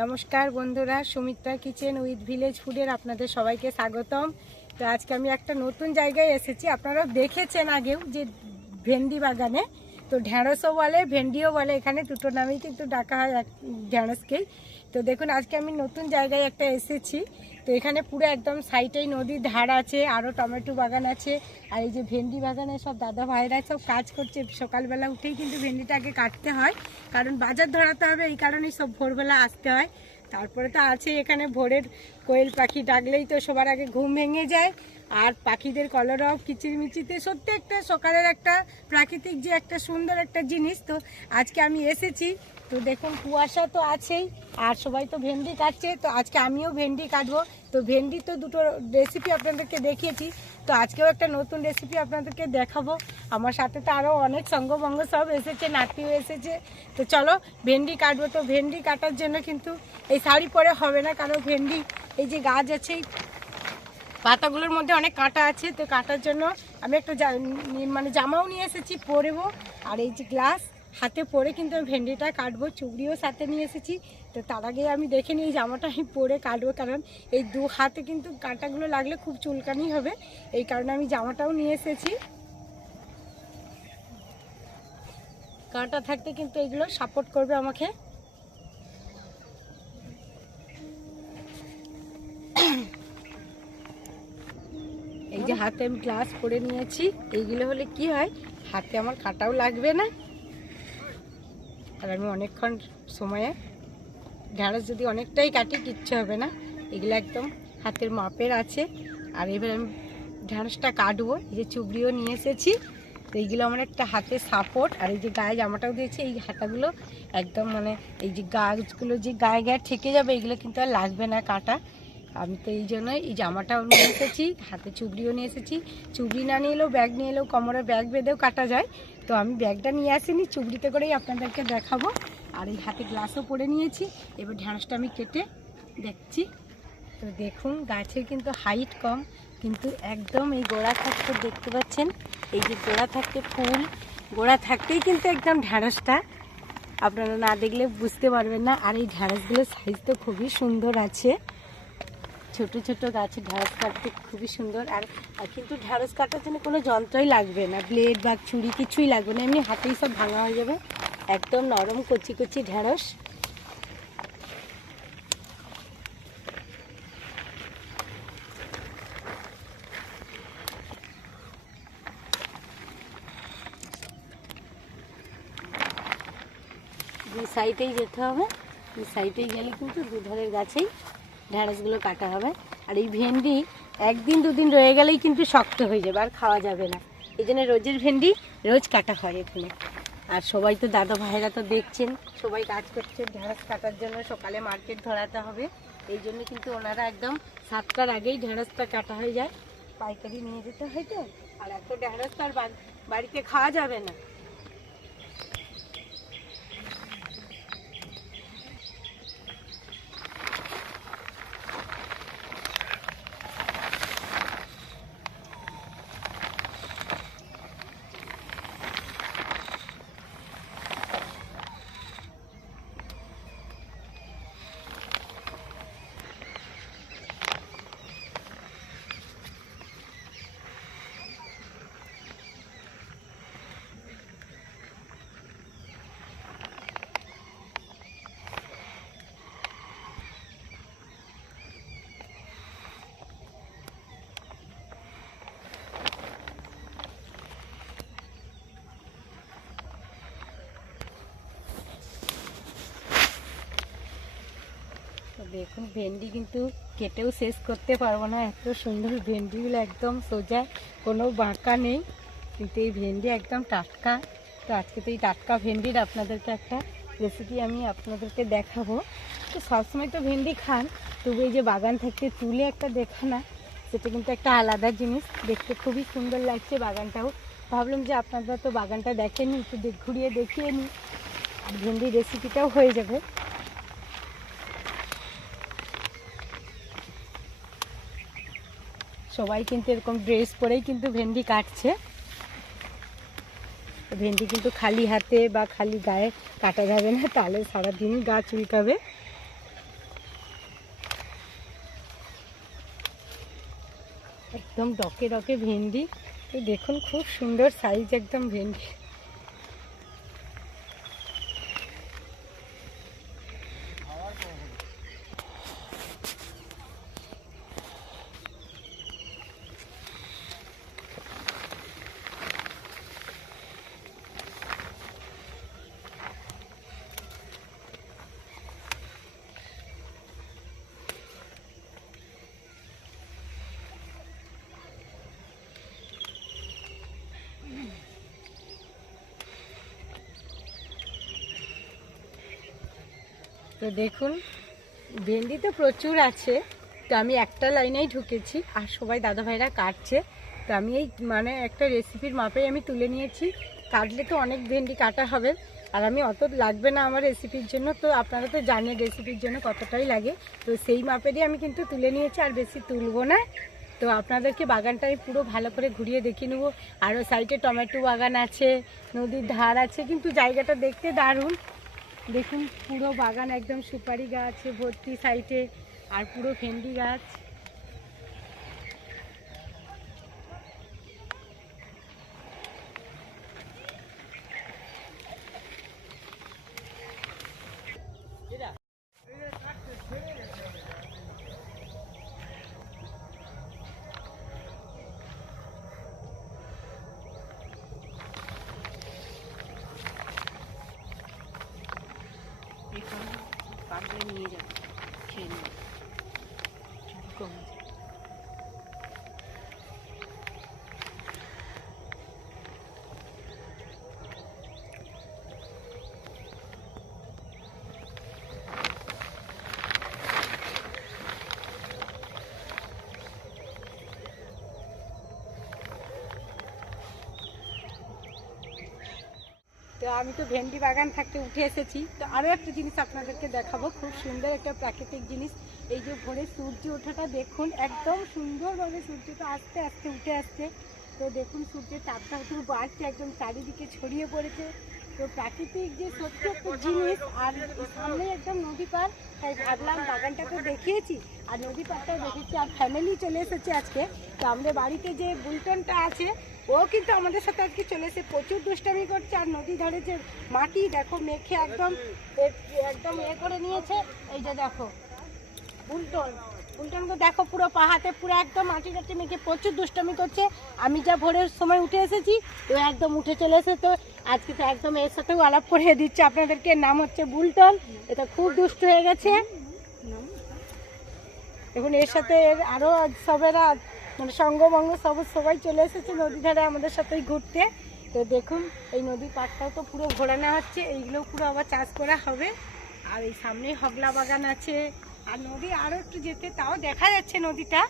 নমস্কার বন্ধুরা, Sumitra kitchen with village ফুডের আপনাদের সবাইকে স্বাগতম। তো আজকে আমি একটা নতুন জায়গায় এসেছি, আপনারা দেখেছেন আগেও যে ভেন্ডি বাগানে। তো ঢ্যাঁড়সও বলে, ভেন্ডিও বলে, এখানে দুটো নামেই কিন্তু ডাকা হয়, এক ঢ্যাঁড়সকেই তো দেখুন, আজকে আমি নতুন জায়গায় একটা এসেছি। তো এখানে পুরো একদম সাইডেই নদীর ধার আছে আরও টমেটো বাগান আছে, আর এই যে ভেন্ডি বাগানে সব দাদা ভাইরা সব কাজ করছে। সকালবেলা উঠেই কিন্তু ভেন্ডিটাকে কাটতে হয়, কারণ বাজার ধরাতে হবে, এই কারণেই সব ভোরবেলা আসতে হয়। তারপরে তো আছে এখানে ভোরের কোয়েল পাখি, ডাকলেই তো সবার আগে ঘুম ভেঙে যায়, আর পাখিদের কলরব, কিচিরমিচিতে, সত্যি একটা সকালের একটা প্রাকৃতিক যে একটা সুন্দর একটা জিনিস। তো আজকে আমি এসেছি তো দেখুন, কুয়াশা তো আছেই, আর সবাই তো ভেন্ডি কাটছে, তো আজকে আমিও ভেন্ডি কাটবো। তো ভেন্ডি তো দুটো রেসিপি আপনাদেরকে দেখিয়েছি, তো আজকেও একটা নতুন রেসিপি আপনাদেরকে দেখাবো। আমার সাথে তো আরও অনেক সঙ্গভঙ্গ সব এসেছে, নাতিও এসেছে। তো চলো, ভেন্ডি কাটবো। তো ভেন্ডি কাটার জন্য কিন্তু এই শাড়ি পরে হবে না, কারণ ভেন্ডি, এই যে গাছ আছে, পাতাগুলোর মধ্যে অনেক কাঁটা আছে, তো কাটার জন্য আমি একটু মানে জামাও নিয়ে এসেছি, পরেবো। আর এই যে গ্লাস হাতে পরে কিন্তু আমি ভেন্ডিটা কাটবো চুবড়িও সাথে নিয়ে এসেছি। তো তার আগে আমি দেখে নিই জামাটা আমি পরে কাটবো, কারণ এই দু হাতে কিন্তু কাঁটাগুলো লাগলে খুব চুলকানি হবে। এই কারণে আমি জামাটাও নিয়ে এসেছি। কাঁটা থাকতে কিন্তু এগুলো সাপোর্ট করবে আমাকে। এই যে হাতে আমি গ্লাস পরে নিয়েছি, এইগুলো হলে কি হয়? হাতে আমার কাটাও লাগবে না। আর আমি অনেকক্ষণ সময়ে ঢ্যাঁড়স যদি অনেকটাই কাটি, কিচ্ছু হবে না। এগুলো একদম হাতের মাপের আছে। আর এবার আমি ঢ্যাঁড়সটা কাটবো। এই যে চুবড়িও নিয়ে এসেছি। তো এইগুলো আমার একটা হাতের সাপোর্ট আর এই যে গায়ে জামাটাও দিয়েছি, এই হাতাগুলো একদম মানে এই যে গাছগুলো যে গায়ে গায়ে ঠেকে যাবে, এগুলো কিন্তু আর লাগবে না কাটা। আমি তো এই জন্যই এই জামাটাও নিয়ে এসেছি, হাতে চুবড়িও নিয়ে এসেছি। চুবড়ি না নিয়ে এলেও ব্যাগ নিয়ে এলেও কোমরে ব্যাগ বেঁধেও কাটা যায়। তো আমি ব্যাগটা নিয়ে আসিনি, চুবড়িতে করেই আপনাদেরকে দেখাবো। আর এই হাতে গ্লাসও পরে নিয়েছি। এবার ঢ্যাঁড়সটা আমি কেটে দেখছি। তো দেখুন, গাছের কিন্তু হাইট কম, কিন্তু একদম এই গোড়া থাকতে দেখতে পাচ্ছেন, এই যে গোড়া থাকতে ফুল, গোড়া থাকতেই কিন্তু একদম ঢ্যাঁড়সটা। আপনারা না দেখলে বুঝতে পারবেন না, আর এই ঢ্যাঁড়সগুলোর সাইজ তো খুবই সুন্দর আছে। ছোট ছোট গাছে ঢ্যাঁড়স কাটতে খুবই সুন্দর। আর কিন্তু ঢ্যাঁড়স কাটার জন্য কোনো যন্ত্রই লাগবে না। ব্লেড বা ছুরি কিছুই লাগবে না। এমনি হাতেই সব ভাঙা হয়ে যাবে। একদম নরম কচি কচি ঢ্যাঁড়স দুই সাইডেই যেতে হবে। দুই সাইডেই গেলে কিন্তু দুধারের গাছেই ঢ্যাঁড়সগুলো কাটা হবে। আর এই ভেন্ডি একদিন দুদিন রয়ে গেলেই কিন্তু শক্ত হয়ে যাবে, আর খাওয়া যাবে না। এই জন্য রোজের ভেন্ডি রোজ কাটা হয় এখানে। আর সবাই তো দাদা ভাইরা তো দেখছেন, সবাই কাজ করছে ঢ্যাঁড়স কাটার জন্য, সকালে মার্কেট ধরাতে হবে। এই জন্য কিন্তু ওনারা একদম সাতটার আগেই ঢ্যাঁড়সটা কাটা হয়ে যায়। পাইকারি নিয়ে যেতে হয় তো, আর এত ঢ্যাঁড়স তো আর বাড়িতে খাওয়া যাবে না। দেখুন, ভেন্ডি কিন্তু কেটেও শেষ করতে পারব না। এত সুন্দর ভেন্ডিগুলো একদম সোজা, কোনো বাঁকা নেই। কিন্তু এই ভেন্ডি একদম টাটকা। তো আজকে তো এই টাটকা ভেন্ডির আপনাদেরকে একটা রেসিপি আমি আপনাদেরকে দেখাবো। তো সবসময় তো ভেন্ডি খান, তবু এই যে বাগান থেকে তুলে একটা দেখা না, সেটা কিন্তু একটা আলাদা জিনিস। দেখতে খুবই সুন্দর লাগছে বাগানটাও। ভাবলাম যে আপনারা তো বাগানটা দেখেনি একটু ঘুরিয়ে দেখিয়ে নিই। আর ভেন্ডির রেসিপিটাও হয়ে যাবে। সবাই কিন্তু এরকম ড্রেস পরেই কিন্তু ভেন্ডি কাটছে। ভেন্ডি কিন্তু খালি হাতে বা খালি গায়ে কাটা যাবে না তাহলে সারাদিনই গাছ উল্কাবে একদম ডকে ডকে ভেন্ডি। দেখুন, খুব সুন্দর সাইজ একদম ভেন্ডি। তো দেখুন, ভেন্ডি তো প্রচুর আছে, তো আমি একটা লাইনেই ঢুকেছি, আর সবাই দাদাভাইরা কাটছে। তো আমি এই মানে একটা রেসিপির মাপে আমি তুলে নিয়েছি। কাটলে তো অনেক ভেন্ডি কাটা হবে, আর আমি অত লাগবে না আমার রেসিপির জন্য, তো আপনারা তো জানেন রেসিপির জন্য কতটাই লাগে। তো সেই মাপেরই আমি কিন্তু তুলে নিয়েছি, আর বেশি তুলবো না। তো আপনাদেরকে বাগানটা আমি পুরো ভালো করে ঘুরিয়ে দেখিয়ে নেব। আরও সাইডে টমেটো বাগান আছে, নদীর ধার আছে, কিন্তু জায়গাটা দেখতে দারুণ। দেখুন পুরো বাগান একদম সুপারি গাছ ভর্তি সাইডে আর পুরো ভেন্ডি গাছ পাকলে নিয়ে যাবে খেয়ে নেবে যদি কমে যায়। তো আমি তো ভেন্ডি বাগান থাকতে উঠে এসেছি। তো আরও একটা জিনিস আপনাদেরকে দেখাবো, খুব সুন্দর একটা প্রাকৃতিক জিনিস। এই যে ভোরে সূর্য ওঠাটা দেখুন, একদম সুন্দরভাবে সূর্যটা আস্তে আস্তে উঠে আসছে। তো দেখুন সূর্যের তাপটা একটু বাড়ছে, একদম চারিদিকে ছড়িয়ে পড়েছে। তো প্রাকৃতিক যে সত্যি একটা জিনিস, আর সামনে একদম নদী পার তাই ভাবলাম বাগানটা তো দেখিয়েছি, আর নদী পাড়টাও দেখেছি, আর ফ্যামিলি চলে এসেছে আজকে। তো আমাদের বাড়িতে যে বুলটনটা আছে ও কিন্তু আমাদের সাথে আজকে চলে এসে প্রচুর দুষ্টামি করছে আর নদী ধারে যে মাটি, দেখো মেখে একদম একদম এ করে নিয়েছে। এই যে দেখো বুলটন বুলটনকে দেখো পুরো পাহাড়ে পুরো একদম মাটি টাটি মেখে প্রচুর দুষ্টামি করছে। আমি যা ভোরের সময় উঠে এসেছি, ও একদম উঠে চলে এসে তো। আজকে তো একদম এর সাথেও আলাপ করিয়ে দিচ্ছে। আপনাদেরকে নাম হচ্ছে বুলটন। এটা খুব দুষ্ট হয়ে গেছে। এখন এর সাথে আরও সবেরা মানে সঙ্গভঙ্গ সব সবাই চলে এসেছে নদী ধারে আমাদের সাথেই ঘুরতে। তো দেখুন, এই নদী পাড়টাও তো পুরো ঘোরানো হচ্ছে, এইগুলো পুরো আবার চাষ করা হবে। আর এই সামনেই হগলা বাগান আছে। আর নদী আরও একটু যেতে, তাও দেখা যাচ্ছে নদীটা।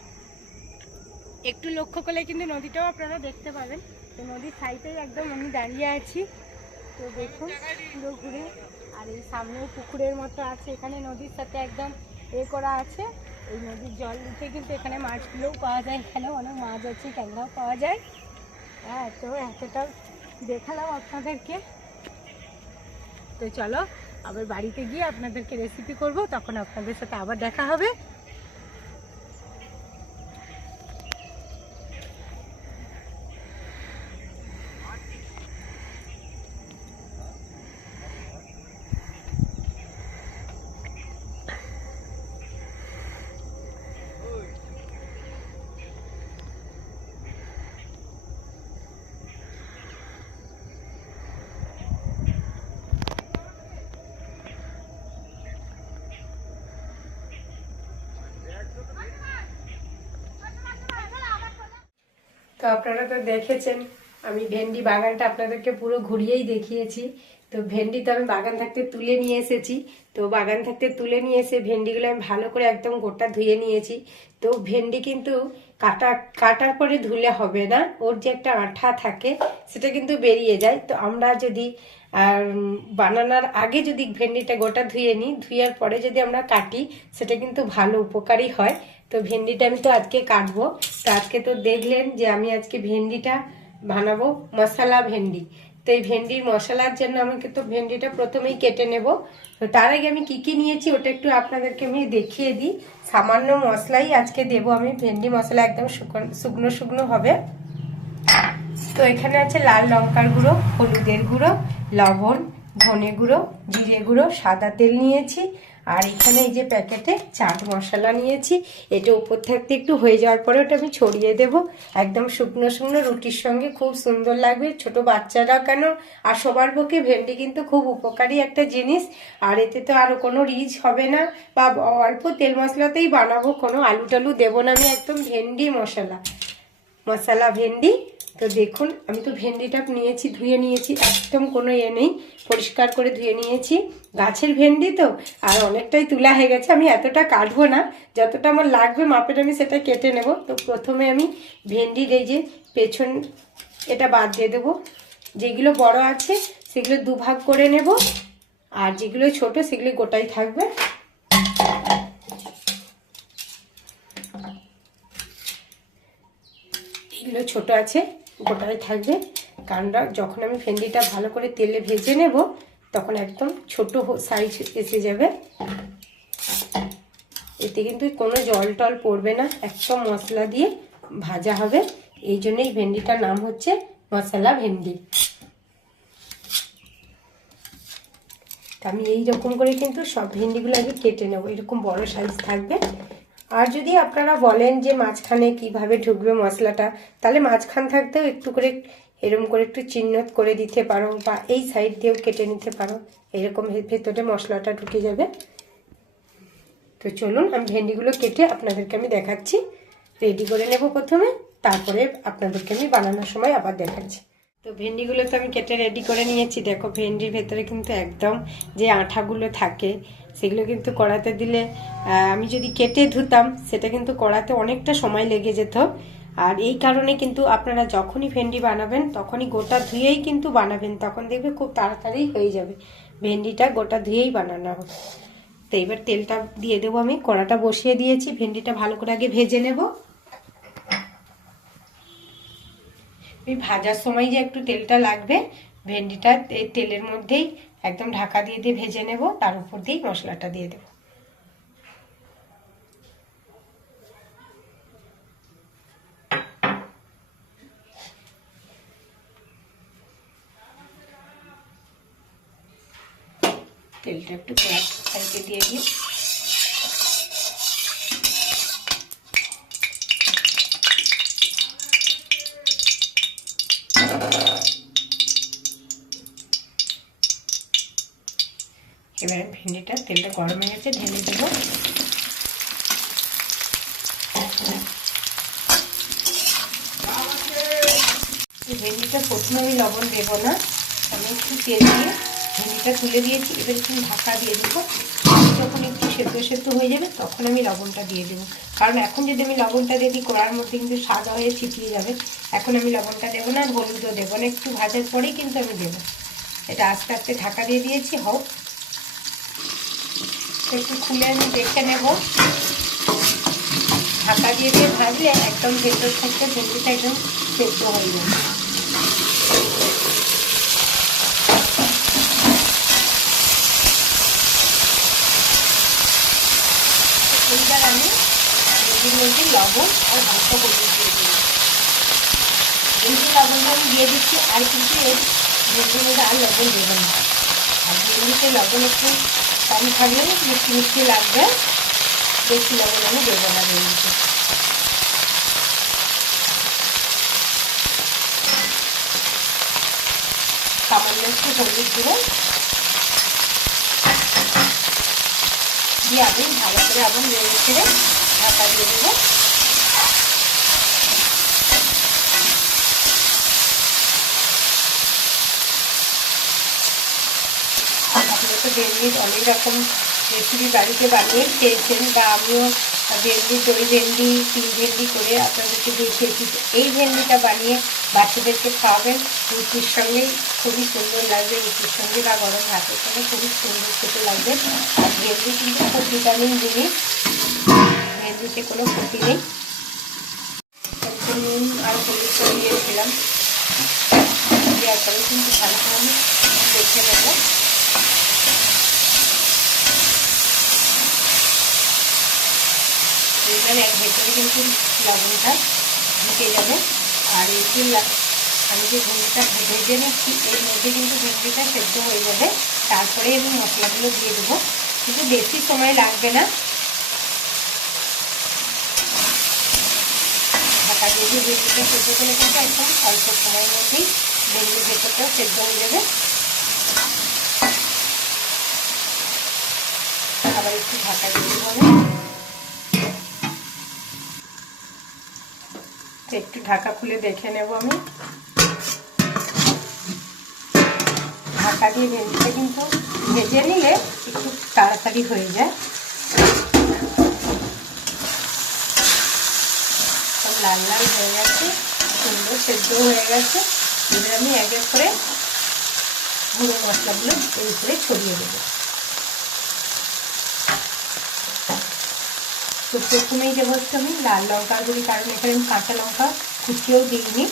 একটু লক্ষ্য করলে কিন্তু নদীটাও আপনারা দেখতে পাবেন। তো নদীর সাইডেই একদম আমি দাঁড়িয়ে আছি। তো দেখুন, পুরো ঘুরে। আর এই সামনেও পুকুরের মতো আছে, এখানে নদীর সাথে একদম এ করা আছে। এই নদীর জল উঠে কিন্তু এখানে মাছগুলোও পাওয়া যায়। এখানে অনেক মাছ আছে ক্যাংরাও পাওয়া যায়। হ্যাঁ তো এতটাও দেখালাম আপনাদেরকে। তো চলো, আবার বাড়িতে গিয়ে আপনাদেরকে রেসিপি করব, তখন আপনাদের সাথে আবার দেখা হবে। তো আপনারা তো দেখেছেন, আমি ভেন্ডি বাগানটা আপনাদেরকে পুরো ঘুরিয়েই দেখিয়েছি। তো ভেন্ডি তো আমি বাগান থাকতে তুলে নিয়ে এসেছি। তো বাগান থাকতে তুলে নিয়ে এসে ভেন্ডিগুলো আমি ভালো করে একদম গোটা ধুয়ে নিয়েছি। তো ভেন্ডি কিন্তু কাটা, কাটার পরে ধুলে হবে না, ওর যে একটা আঠা থাকে সেটা কিন্তু বেরিয়ে যায়। তো আমরা যদি, আর বানানোর আগে যদি ভেন্ডিটা গোটা ধুয়ে নিই, ধুয়ার পরে যদি আমরা কাটি, সেটা কিন্তু ভালো উপকারী হয়। তো ভেন্ডিটা আমি তো আজকে কাটবো। তো আজকে তো দেখলেন যে আমি আজকে ভেন্ডিটা বানাবো, মশলা ভেন্ডি। তো এই ভেন্ডির মশলার জন্য আমাকে তো ভেন্ডিটা প্রথমেই কেটে নেব। তো তার আগে আমি কি কি নিয়েছি ওটা একটু আপনাদেরকে আমি দেখিয়ে দিই। সামান্য মশলাই আজকে দেব আমি। ভেন্ডি মশলা একদম শুকনো শুকনো হবে। তো এখানে আছে লাল লঙ্কার গুঁড়ো, হলুদের গুঁড়ো, লবণ ধনে গুঁড়ো, জিরে গুঁড়ো, সাদা তেল নিয়েছি। আর এখানে এই যে প্যাকেটে চাট মশলা নিয়েছি। এটা উপর থাকতে একটু হয়ে যাওয়ার পরে ওটা আমি ছড়িয়ে দেব। একদম শুকনো শুকনো রুটির সঙ্গে খুব সুন্দর লাগবে। ছোট বাচ্চারা কেন? আর সবার পক্ষে ভেন্ডি কিন্তু খুব উপকারী একটা জিনিস। আর এতে তো আরও কোনো রিচ হবে না। বা অল্প তেল মশলাতেই বানাবো। কোনো আলু টালু দেবো না আমি। একদম ভেন্ডি মশলা। মশলা ভেন্ডি তো দেখুন, আমি তো ভেন্ডিটা নিয়েছি, ধুয়ে নিয়েছি, একদম কোনো ইয়ে নেই, পরিষ্কার করে ধুয়ে নিয়েছি। গাছের ভেন্ডি তো, আর অনেকটাই তুলা হয়ে গেছে, আমি এতটা কাটবো না, যতটা আমার লাগবে মাপের আমি সেটা কেটে নেব। তো প্রথমে আমি ভেন্ডির এই যে, পেছন এটা বাদ দিয়ে দেবো। যেগুলো বড় আছে, সেগুলো দুভাগ করে নেব, আর যেগুলো ছোট, সেগুলো গোটাই থাকবে। এগুলো ছোট আছে গোটাই থাকবে। কারণ যখন আমি ভেন্ডিটা ভালো করে তেলে ভেজে নেব, তখন একদম ছোট সাইজ এসে যাবে। এতে কিন্তু কোনো জল টল পড়বে না একদম মশলা দিয়ে ভাজা হবে। এই জন্যই ভেন্ডিটার নাম হচ্ছে মশলা ভেন্ডি। আমি এই রকম করে কিন্তু সব ভেন্ডিগুলো আগে কেটে নেব। এরকম বড় সাইজ থাকবে। আর যদি আপনারা বলেন যে মাঝখানে কীভাবে ঢুকবে মশলাটা, তাহলে মাঝখান থাকতেও একটু করে এরকম করে একটু চিহ্নত করে দিতে পারো বা এই সাইড দিয়েও কেটে নিতে পারো। এরকম ভেতরে মশলাটা ঢুকে যাবে। তো চলুন, আমি ভেন্ডিগুলো কেটে আপনাদেরকে আমি দেখাচ্ছি। রেডি করে নেব প্রথমে, তারপরে আপনাদেরকে আমি বানানোর সময় আবার দেখাচ্ছি। তো ভেন্ডিগুলো তো আমি কেটে রেডি করে নিয়েছি। দেখো ভেন্ডির ভেতরে কিন্তু একদম যে আঠাগুলো থাকে, সেগুলো কিন্তু কড়াতে দিলে আমি যদি কেটে ধুতাম, সেটা কিন্তু কড়াতে অনেকটা সময় লেগে যেত। আর এই কারণে কিন্তু আপনারা যখনই ভেন্ডি বানাবেন, তখনই গোটা ধুয়েই কিন্তু বানাবেন। তখন দেখবে খুব তাড়াতাড়ি হয়ে যাবে। ভেন্ডিটা গোটা ধুয়েই বানানো হবে। তো এবার তেলটা দিয়ে দেবো আমি। কড়াটা বসিয়ে দিয়েছি। ভেন্ডিটা ভালো করে আগে ভেজে নেব। এই ভাজার সময় যে একটু তেলটা লাগবে, ভেন্ডিটা এই তেলের মধ্যেই একদম ঢাকা দিয়ে দিয়ে ভেজে নেব, তার উপর দিয়েই মশলাটা দিয়ে দেব। তেলটা একটু দিয়ে দিই। ভেন্ডিটা তেলটা গরম হয়ে গেছে, ঢেলে দেব। ভেন্ডিটা প্রথমে আমি লবণ দেবো না। আমি একটু তেল দিয়ে ভেন্ডিটা তুলে দিয়েছি। এবার একটু ঢাকা দিয়ে দেবো। যখন একটু সেদ্ধ সেদ্ধ হয়ে যাবে, তখন আমি লবণটা দিয়ে দেবো। কারণ এখন যদি আমি লবণটা দিয়ে দিই, কড়ার মধ্যে কিন্তু সাদা হয়ে ছিটিয়ে যাবে। এখন আমি লবণটা দেবো না হলুদও দেবো না। একটু ভাজার পরেই কিন্তু আমি দেবো। এটা আস্তে আস্তে ঢাকা দিয়ে দিয়েছি। হোক একটু খুলে আমি দেখে নেব। ঢাকা দিয়ে দিয়ে ভাজলে একদম ভেতর থাকতে ভেতরটা একদম সেদ্ধ হয়ে যাবে। এইবার আমি মধ্যে লবণ আর হালকা হলুদ দিয়ে দিই এই যে লবণটা আমি দিয়ে দিচ্ছি, আর কিন্তু এর মধ্যে আর লবণ দেবো না। আর লবণ একটু কম থাকলে মিষ্টি মিষ্টি লাগবে। বেশি লবণ আমি দেবো না, দিয়ে সামান্য একটু হলুদ দিয়ে আমি ভালো করে আবার নেড়ে ছেড়ে ঢাকা দিয়ে দেবো। ভেন্ডির অনেক রকম রেসিপি বাড়িতে বানিয়ে খেয়েছেন বা আমিও ভেন্ডি, দই ভেন্ডি, তিল ভেন্ডি করে আপনাদেরকে দেখিয়েছি। এই ভেন্ডিটা বানিয়ে বাচ্চাদেরকে খাওয়াবেন। রুটির সঙ্গে খুবই সুন্দর লাগবে, রুটির সঙ্গে বা গরম ভাতের সঙ্গে খুবই সুন্দর খেতে লাগবে। আর ভেন্ডি কিন্তু খুব ভিটামিন জিনিস ভেন্ডিতে কোনো ক্ষতি নেই। নুন আর হলুদ দিয়েছিলাম। দেওয়ার পরে কিন্তু ভালো করে আমি দেখে নেব। এবার এক ভেতরে কিন্তু লবণটা ঢুকে যাবে। আর এই আমি যে ভেন্ডিটা ভেজে নিচ্ছি, এর মধ্যে কিন্তু ভেন্ডিটা সেদ্ধ হয়ে যাবে। তারপরে আমি মশলাগুলো দিয়ে দেবো। কিন্তু বেশি সময় লাগবে না। ঢাকা দিয়ে দিয়ে ভেন্ডিটা সেদ্ধ করে কিন্তু একদম অল্প সময়ের মধ্যেই ভেন্ডির ভেতরটাও সেদ্ধ হয়ে যাবে। আবার একটু ঢাকা দিয়ে দেবো আমি তো একটু ঢাকা খুলে দেখে নেব আমি। ঢাকা দিয়ে ভেজে কিন্তু ভেজে নিলে একটু তাড়াতাড়ি হয়ে যায়। লাল লাল হয়ে গেছে, সুন্দর সেদ্ধ হয়ে গেছে। এবার আমি এক এক করে গুঁড়ো মশলাগুলো এর উপরে ছড়িয়ে দেবো। তো প্রথমেই দেবো হচ্ছে আমি লাল লঙ্কার গুঁড়ি, কারণ এখানে আমি কাঁচা লঙ্কা কুচিয়েও দিইনি।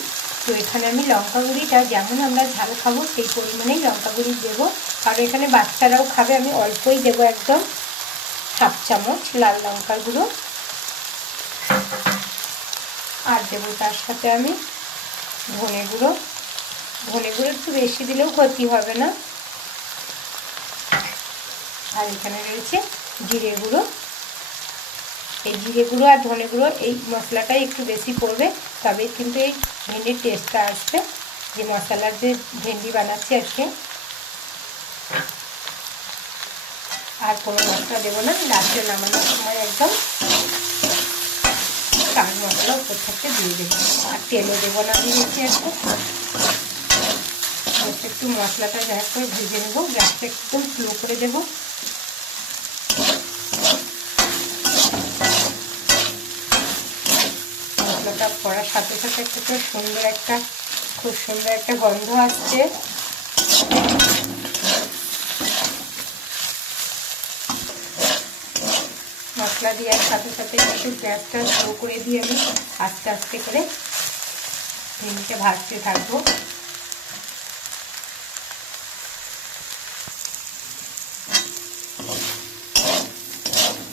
তো এখানে আমি লঙ্কা গুঁড়িটা যেমন আমরা ঝাল খাব, সেই পরিমাণেই লঙ্কা গুঁড়ি দেবো। কারণ এখানে বাচ্চারাও খাবে, আমি অল্পই দেবো একদম হাফ চামচ লাল লঙ্কার গুঁড়ো। আর দেবো তার সাথে আমি ধনে গুঁড়ো। গুঁড়ো একটু বেশি দিলেও ক্ষতি হবে না। আর এখানে রয়েছে জিরে গুঁড়ো। এই জিরে গুঁড়ো আর ধনে গুঁড়ো, এই মশলাটাই একটু বেশি পড়বে তবে কিন্তু এই ভেন্ডির টেস্টটা আসবে। যে মশলার যে ভেন্ডি বানাচ্ছি আজকে, আর কোনো মশলা দেবো না, লাস্টে নামানোর সময় একদম চাট মশলা উপর থেকে দিয়ে দেবো। আর তেলও দেবো না, আমি বেশি একটু একটু মশলাটা যা করে ভেজে নেব গ্যাসটা একদম স্লো করে দেবো। মশলাটা পড়ার সাথে সাথে খুব সুন্দর একটা, খুব সুন্দর একটা গন্ধ আসছে। মশলা দেওয়ার সাথে সাথে একটু গ্যাসটা স্লো করে দিয়ে আমি আস্তে আস্তে করে ভেন্ডিটা ভাজতে থাকব।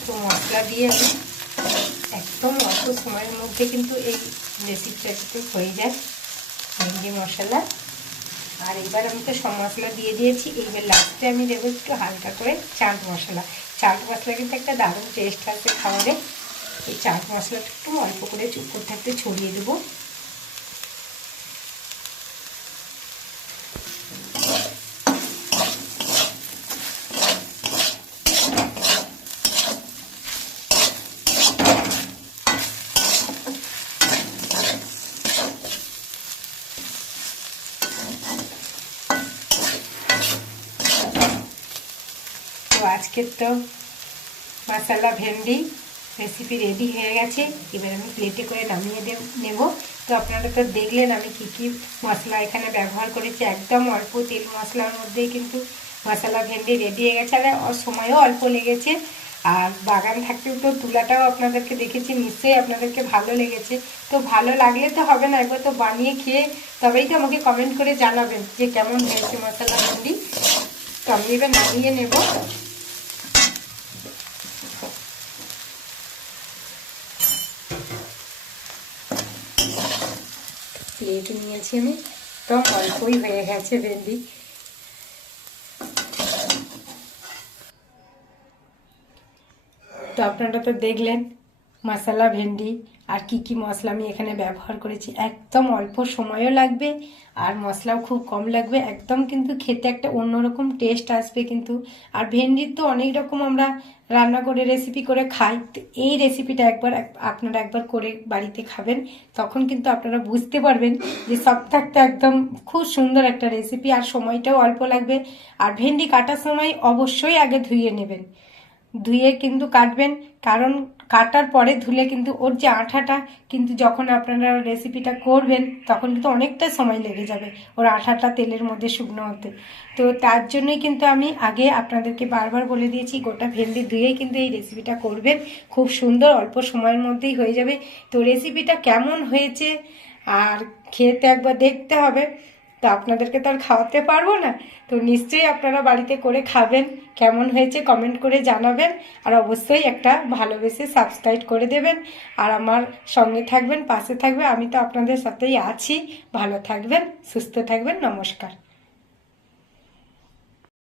তো মশলা দিয়ে আমি সময়ের মধ্যে কিন্তু এই রেসিপিটা কিন্তু হয়ে যায়। ভেন্ডি মশলা। আর এবার আমি তো সব মশলা দিয়ে দিয়েছি। এইবার লাস্টে আমি দেবো একটু হালকা করে চাট মশলা। চাট মশলা কিন্তু একটা দারুণ টেস্ট আছে খাবারে এই চাট মশলাটা একটু অল্প করে উপর থাকতে ছড়িয়ে দেবো তো আজকের তো মশালা ভেন্ডি রেসিপি রেডি হয়ে গেছে। এবার আমি প্লেটে করে নামিয়ে নেব। তো আপনারা তো দেখলেন আমি কি কি মশলা এখানে ব্যবহার করেছি। একদম অল্প তেল মশলার মধ্যেই কিন্তু মশলা ভেন্ডি রেডি হয়ে গেছে। আর সময়ও অল্প লেগেছে। আর বাগান থাকতেও তো তুলাটাও আপনাদেরকে দেখেছি। নিশ্চয়ই আপনাদেরকে ভালো লেগেছে। তো ভালো লাগলে তো হবে না, একবার তো বানিয়ে খেয়ে তবেই তো আমাকে কমেন্ট করে জানাবেন যে কেমন হয়েছে মশলা ভেন্ডি। তো আমি এবার নামিয়ে নেব। প্লেট নিয়েছি আমি। তো অল্পই হয়ে গেছে ভেন্ডি তো আপনারা তো দেখলেন মশলা, ভেন্ডি আর কি কি মশলা আমি এখানে ব্যবহার করেছি। একদম অল্প সময়ও লাগবে আর মশলাও খুব কম লাগবে। একদম কিন্তু খেতে একটা অন্যরকম টেস্ট আসবে কিন্তু। আর ভেন্ডির তো অনেক রকম আমরা রান্না করে রেসিপি করে খাই। তো এই রেসিপিটা একবার আপনারা একবার করে বাড়িতে খাবেন। তখন কিন্তু আপনারা বুঝতে পারবেন যে সব থাকতে একদম খুব সুন্দর একটা রেসিপি আর সময়টাও অল্প লাগবে। আর ভেন্ডি কাটার সময় অবশ্যই আগে ধুয়ে নেবেন। ধুয়ে কিন্তু কাটবেন। কারণ কাটার পরে ধুলে কিন্তু ওর যে আঠাটা কিন্তু যখন আপনারা রেসিপিটা করবেন, তখন কিন্তু অনেকটা সময় লেগে যাবে ওর আঠাটা তেলের মধ্যে শুকনো হতে। তো তার জন্যই কিন্তু আমি আগে আপনাদেরকে বারবার বলে দিয়েছি, গোটা ভেন্ডি ধুয়েই কিন্তু এই রেসিপিটা করবেন। খুব সুন্দর অল্প সময়ের মধ্যেই হয়ে যাবে। তো রেসিপিটা কেমন হয়েছে আর খেতে একবার দেখতে হবে। তো আপনাদেরকে তো আর খাওয়াতে পারব না। তো নিশ্চয়ই আপনারা বাড়িতে করে খাবেন। কেমন হয়েছে কমেন্ট করে জানাবেন। আর অবশ্যই একটা ভালোবেসে সাবস্ক্রাইব করে দেবেন। আর আমার সঙ্গে থাকবেন, পাশে থাকবে আমি তো আপনাদের সাথেই আছি। ভালো থাকবেন, সুস্থ থাকবেন, নমস্কার।